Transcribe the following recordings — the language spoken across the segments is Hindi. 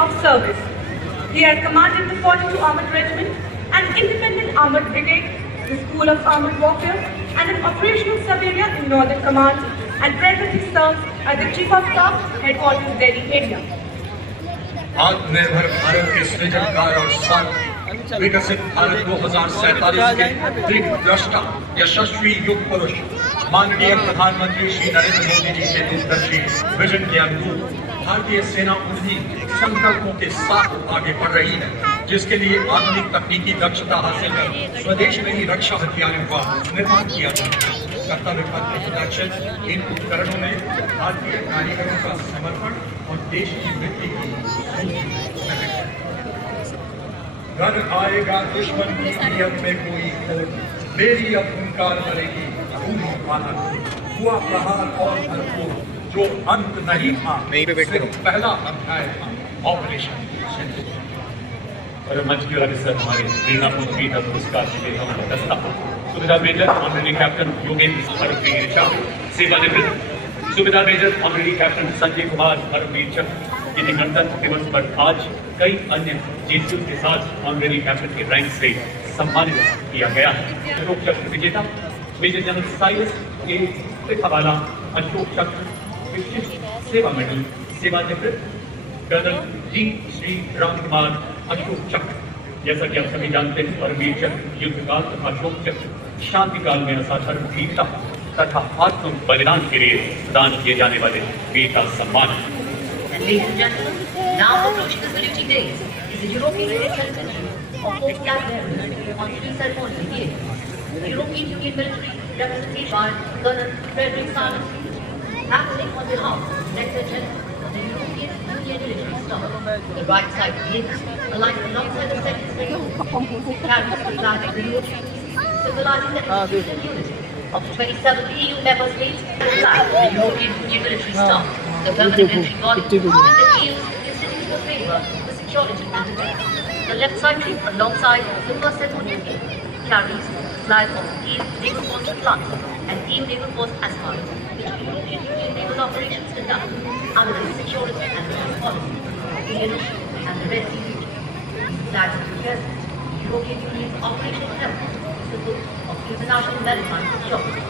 of service. He has commanded the 42 Armored Regiment, an independent armored brigade, the School of Armored Warfare, and an operational sub-area in Northern Command, and presently serves as the Chief of Staff, Headquarters, Delhi area. आत्मनिर्भर भारत के सृजनकार और साथ विकसित भारत 2047 के दिग्द्रष्टा यशस्वी युग पुरुष माननीय प्रधानमंत्री श्री नरेंद्र मोदी जी के दूरदर्शी विजन के अनुरूप भारतीय सेना उन्हीं संकल्पों के साथ आगे बढ़ रही है जिसके लिए आधुनिक तकनीकी दक्षता हासिल कर स्वदेश में ही रक्षा हथियारों का निर्माण किया जाता है। कर्तव्य पथ प्रदर्शित इन उपकरणों में भारतीय कारीगरों का समर्पण और देश की वृद्धि की घर आएगा दुश्मन की नीयत में कोई खोट, मेरी अब हुंकार करेगी भूमि पालन। हुआ प्रहार और भरपूर जो अंत नहीं था, सिर्फ पहला अध्याय था ऑपरेशन सिंधु। और मंच की वजह से हमारे प्रेरणा पीठ पुरस्कार के लिए हम दस्ता Subedar major honorary captain Yogendra Paramvir Chakra सेवानिवृत्त, Subedar major honorary captain Sanjay Kumar Paramvir Chakra, जिन्हें गणतंत्र दिवस पर आज कई अन्य जीतों के साथ ऑनरेरी कैप्टन के रैंक से सम्मानित किया गया है। अशोक चक्र विजेता मेजर जनरल साइरस के हवाला अशोक चक्र, विशिष्ट सेवा मेडल सेवानिवृत्त कर्नल जी श्री राम कुमार अशोक चक्र। जैसा कि आप सभी जानते हैं, परमवीर चक्र युद्धकाल तथा अशोक चक्र शांति काल में असाधारण वीरता तथा आत्म बलिदान के लिए प्रदान किए जाने वाले वीरता सम्मान। Ladies and gentlemen, now approaching the saluting days is the European Union celebration of both flag bearers on three ceremonial days. The European Union military representation by Colonel Frederick Simon, acting on behalf of the Director General of the European Union military staff. The right side of the X, aligned alongside the second state, carries the flag of the European Union, symbolizing the peace and unity of the 27 EU member states and the flag of the European Union military staff. The permanent entry body and the EU's institutional framework for security and defense. The left side tree, alongside the first ceremonial gate, carries the flag of the EU Naval Force Atlanta and EU Naval Force Asmara, which the European Union naval operations conduct under the security and defense policy of the Indian and the Red Sea region. These flags represent the European Union's operational presence, symbol of international maritime security.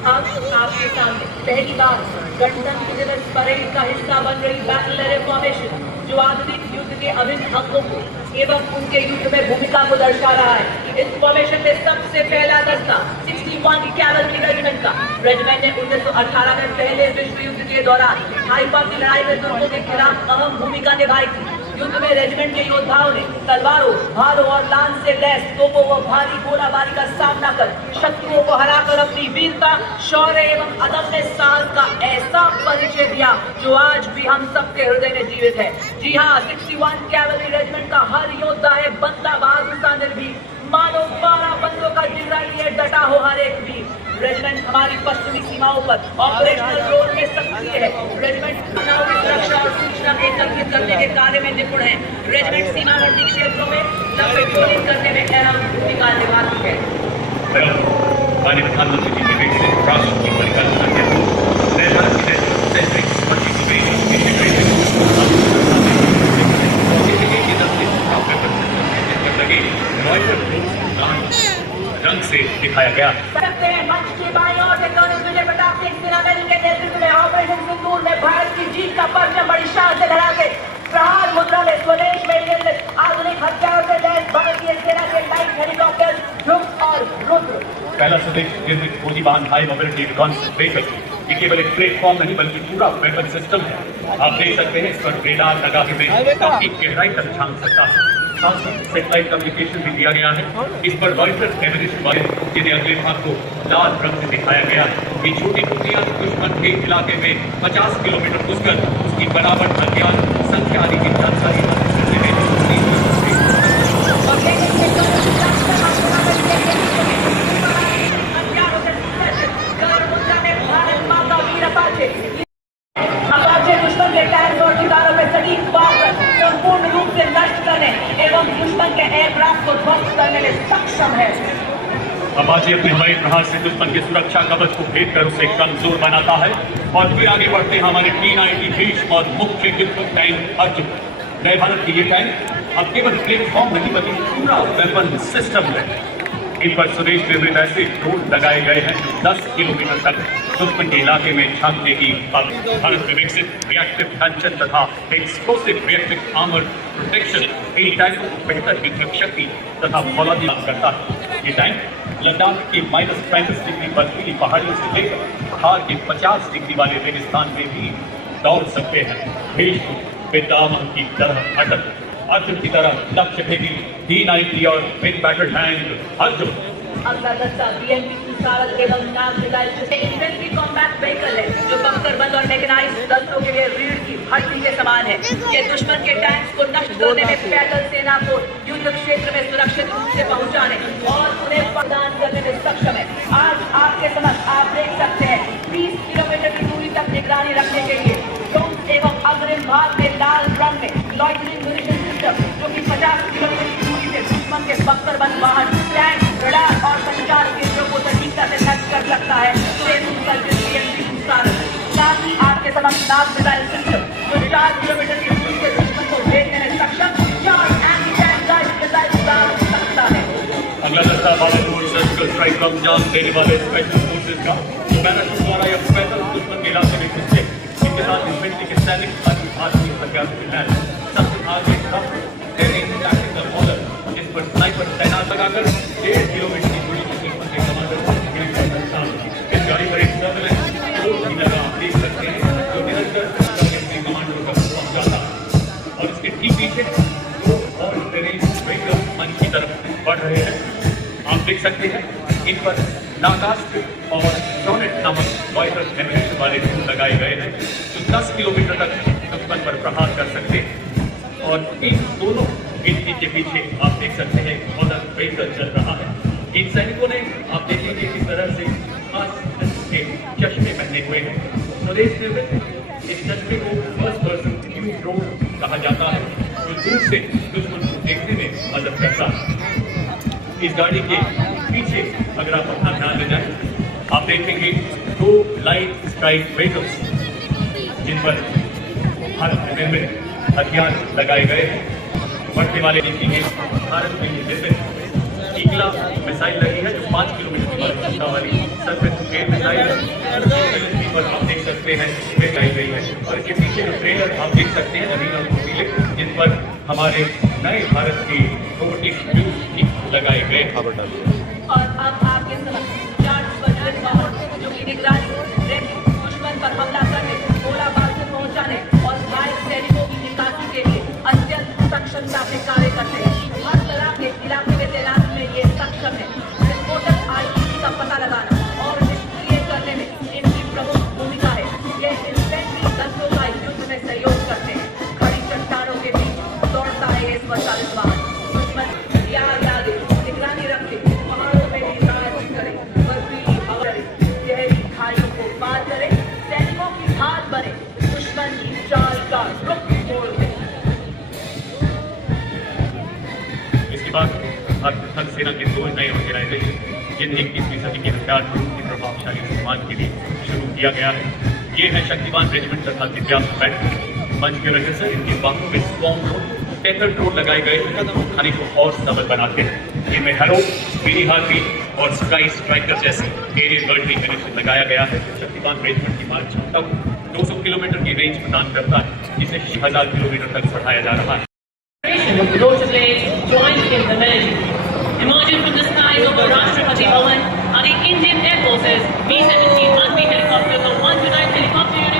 आज आपके सामने पहली बार गणतंत्र दिवस परेड का हिस्सा बन रही बैटल एरिया फॉर्मेशन, जो आधुनिक युद्ध के अभिन्न अंगों को एवं उनके युद्ध में भूमिका को दर्शा रहा है। इस फॉर्मेशन में सबसे पहला दस्ता 61 कैवलरी रेजिमेंट का रेजिमेंट ने 1918 में पहले विश्व युद्ध के दौरान हाइफा की लड़ाई में तुर्कों के खिलाफ अहम भूमिका निभाई थी। युद्ध में रेजिमेंट के योद्धाओं ने तलवारों, भालों और लांस से लैस तोपों व भारी गोलाबारी का सामना कर शत्रुओं को हराकर अपनी वीरता, शौर्य एवं अदम्य साहस का ऐसा परिचय दिया जो आज भी हम सबके हृदय में जीवित है। जी हाँ, 61 कैवलरी रेजिमेंट का हर योद्धा है बंदा बहादुर सा निर्भीक, मानो 12 बंदों का जिगरा लिए डटा हो हर एक वीर। रेजिमेंट हमारी पश्चिमी सीमाओं पर ऑपरेशनल रोल में सक्रिय है। रेजिमेंट सीमाओं की सुरक्षा और सूचना एकत्रित करने के कार्य में निपुण है। रेजिमेंट सीमावर्ती क्षेत्रों में पेट्रोलिंग करने में अहम भूमिका निभाती है। माननीय प्रधानमंत्री जी के विकसित राष्ट्र की परिकल्पना के अनुरूप नए भारत की रंग से दिखाया गया। मंच के बाईं ओर से कर्नल विजय प्रताप सिंह सेना मेडल के नेतृत्व में ऑपरेशन सिंदूर में भारत की जीत का परचम बड़ी शान से लहरा के प्रहार मुद्रा में स्वदेश में निर्मित आधुनिक हथियारों से लैस भारतीय सेना के लाइट हेलीकॉप्टर ध्रुव और रुद्र। पहला स्वदेश निर्मित Golibar high mobility reconnaissance vehicle, ये केवल एक प्लेटफॉर्म नहीं बल्कि पूरा वेपन सिस्टम है। आप देख सकते हैं इस पर रेडार लगा हुए काफी गहराई तक झांक सकता है। साथ ही सेटेलाइट कम्युनिकेशन भी दिया गया है। इस पर रॉयटर्स एमिनेशन वाले जिन्हें अगले भाग को लाल रंग से दिखाया गया। ये छोटी टुकड़ियां दुश्मन के इलाके में 50 किलोमीटर घुसकर उसकी बनावट, हथियार, संख्या आदि की जानकारी दुश्मन के टैंक और ठिकानों में सटीक वार कर संपूर्ण रूप से नष्ट करने एवं दुश्मन के एयरक्राफ्ट को ध्वस्त करने में सक्षम है। अपाचे अपने हवाई प्रहार से दुश्मन की सुरक्षा कवच को भेद कर उसे कमजोर बनाता है और फिर आगे बढ़ते हैं हमारे T-90 भीष्म और मुख्य युद्ध टैंक अर्जुन। नए भारत की ये टैंक अब केवल प्लेटफॉर्म नहीं बल्कि पूरा वेपन सिस्टम है। इन पर स्वदेश निर्मित ऐसे ड्रोन लगाए गए हैं जो 10 किलोमीटर तक दुश्मन के इलाके में झांकने की भारत में विकसित रिएक्टिव कंचन तथा explosive reactive armour protection in टैंकों को बेहतर युद्धक शक्ति तथा फौलादी करता है। ये टैंक लद्दाख के -35 डिग्री बर्फीली पहाड़ियों से लेकर थार के 50 डिग्री वाले रेगिस्तान में भी दौड़ सकते हैं। भीष्म पितामह की तरह अटल, अर्जुन की तरह लक्ष्य भेदी T-90 और बिग बैटल टैंक अर्जुन। अगला दस्ता BMP सारद एवं नाम मिसाइल इन्फेंट्री कॉम्बैट व्हीकल है जो बख्तरबंद और मैकेनाइज्ड दस्तों के लिए रीढ़ की हड्डी के समान है। ये दुश्मन के टैंक्स को नष्ट करने में पैदल सेना को युद्ध क्षेत्र में सुरक्षित रूप से पहुंचाने और उन्हें प्रदान करने में सक्षम है। आज आपके समक्ष आप देख सकते हैं 20 किलोमीटर की दूरी तक निगरानी रखने के लिए ड्रोन एवं अग्रिम भाग में लाल रंग में लॉइटरिंग म्यूनिशन सिस्टम जो कि 50 किलोमीटर की दूरी से दुश्मन के बख्तरबंद वाहन, टैंक, रडार और संचार केंद्रों को सटीकता से नष्ट कर सकता है। साथ ही आपके समक्ष नाग मिसाइल सिस्टम जो 4 किलोमीटर की दूरी से दुश्मन को भेजने में सक्षम 4 एंटी टैंक गाइड मिसाइल उतार सकता है। अगला दस्ता बालाकोट सर्जिकल स्ट्राइक का अंजाम देने वाले स्पेशल फोर्सेज का जो पैराशूट द्वारा या पैदल दुश्मन के इलाके में घुसते इनके साथ इन्फेंट्री के सैनिक आदमी हथियार के लैंड सबसे आगे टैक्टिकल मॉडल जिस पर स्नाइपर तैनात लगाकर 1.5 किलोमीटर की दूरी के दुश्मन के कमांडर को इस गाड़ी पर एक सर्विलेंस पोस्ट भी लगा आप देख सकते हैं जो निरंतर अपने कमांडरों तक पहुंचाता है और इसके ठीक पीछे और टेरेन व्हीकल मंच की तरफ बढ़ रहे हैं। आप देख सकते हैं इन पर नागास्त्र और सोनेट नामक लॉइटर एमिनेशन वाले ड्रोन लगाए गए हैं जो 10 किलोमीटर तक दुश्मन पर प्रहार कर सकते हैं और इन दोनों गिनती के पीछे आप देख सकते हैं मॉडल व्हीकल चल रहा है। इन सैनिकों ने आप देखेंगे किस तरह से खास के चश्मे पहने हुए हैं। स्वदेश निर्मित इस चश्मे को फर्स्ट पर्सन व्यू ड्रोन कहा जाता है जो दूर से दुश्मन को देखने में मदद करता है। इस गाड़ी के पीछे अगर आप अपना ध्यान दे जाए आप देखेंगे 2 लाइट स्ट्राइक व्हीकल्स जिन पर भारत में निर्मित हथियार लगाए गए हैं। बढ़ने वाले देखेंगे भारत में ये निर्मित ईगला मिसाइल लगी है जो 5 किलोमीटर की क्षमता वाली सर्फेस एयर मिसाइल है पर आप देख सकते हैं वे लगाई गई है और इसके पीछे जो ट्रेलर आप देख सकते हैं नवीन और फुर्तीले जिन पर हमारे नए भारत के रोबोटिक व्यूज लगाए गए। और अब आपके समक्ष 4 स्वतंत्र वाहन जो कि निगरानी दुश्मन पर हमला करने, गोला बारूद से पहुंचाने और घायल सैनिकों की निकासी के लिए अत्यंत सक्षमता से कार्य करते हैं। हर तरह के इलाके में तैनात में ये सक्षम है। विस्फोटक आईईडी का पता लगाना और निष्क्रिय करने में इनकी प्रमुख भूमिका है। ये इन्फेंट्री दस्तों का युद्ध में सहयोग करते हैं। खड़ी चट्टानों के बीच दौड़ता है ये स्वचालित वाहन। दुश्मन निगरानी रखे, पहाड़ों में भी राज करे, बर्फीली हवा गहरी खाइयों को पार करे, सैनिकों की हाथ बने, दुश्मन की चाल का रुख मोड़ दे। इसके बाद भारतीय सेना के 2 नए ऑर्गेनाइजेशन जिन्हें 21वीं सदी के हथियार की प्रभावशाली इस्तेमाल के लिए शुरू किया गया है। ये है शक्तिवान रेजिमेंट तथा दिव्यांग बैंड। मंच के वजह से इनके बाहों में स्ट्रॉन्ग ड्रोन टेकर ड्रोन लगाए गए हैं जो खाने को और सबल बनाते हैं। इनमें हैरो, पीली हाथी और स्काई स्ट्राइकर जैसे एरियल बर्टली म्यूनिशन लगाया गया है जो शक्तिवान रेजिमेंट की मारक क्षमता को 200 किलोमीटर की रेंज प्रदान करता है जिसे 1000 किलोमीटर तक बढ़ाया जा रहा है। Of the Rotor Blades joined in the military. Emerging from the skies of the Rashtrapati Bhavan are the Indian Air Force's B-17 Manvi helicopters of 129 helicopter unit.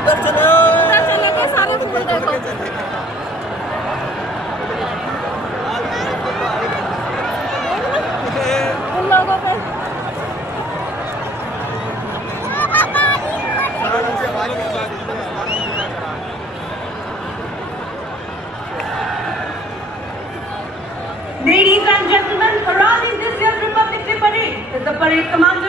उधर gentlemen, heralding this year's Republic Day parade is the parade commander